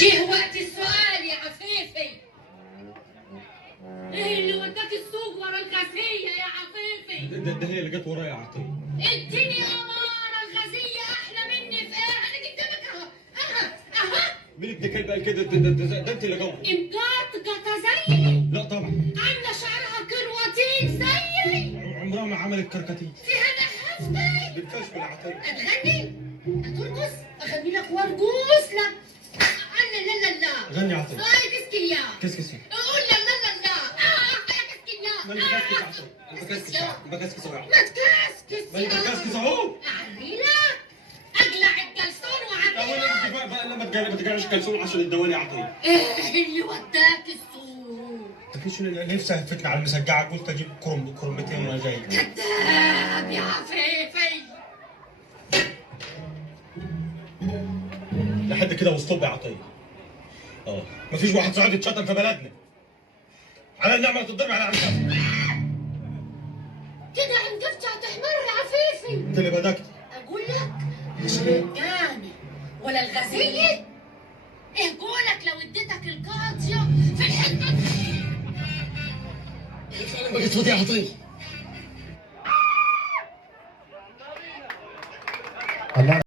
جه وقت السؤال يا عفيفي. ايه اللي وداك السوق ورا الغازية يا عفيفي؟ ده هي اللي جت ورايا يا عطيه. اديني امارة، الغازية احلى مني في ايه؟ انا قدامك اهو اهو. مين ابن كلب قال كده؟ ده انت اللي جوه. مقطقطة زيي؟ لا طبعا. عاملة شعرها كرواتين زيي؟ عمرها ما عملت كركتين. فيها نحفتي؟ بالكشف يا عطيه. هتغني؟ هترقص؟ اغني لك وارقص لك. لا لا لا. غني يا عطيه. كسكية. كسكسي. قول لا لا لا لا. كسكية. ماني بكسكس يا عطيه. بكسكس اهو يا عطيه. ما تكسكس. ماني بكسكس اهو. عريلة اقلع الكلسون وعريلة. بقى لما تجرش كلسون عشان الدوالي يا عطيه. ايه اللي وداك السوق؟ لكن شو نفسي هفتني على المسجعه، قلت اجيب كرمبتين وانا جاي. كذاب يا عفيفي. لحد كده واسطوب يا عطيه. مفيش واحد صعيدي اتشتم في بلدنا. على النعمه تضرب على عرفها. كده انقفت هتحمر يا عفيفي. انت اللي بدكت. اقول لك مش رجاني ولا الغزية. ايه قولك لو اديتك القاضية في الحتة دي؟ فعلا بقيت فاضي يا عطيه.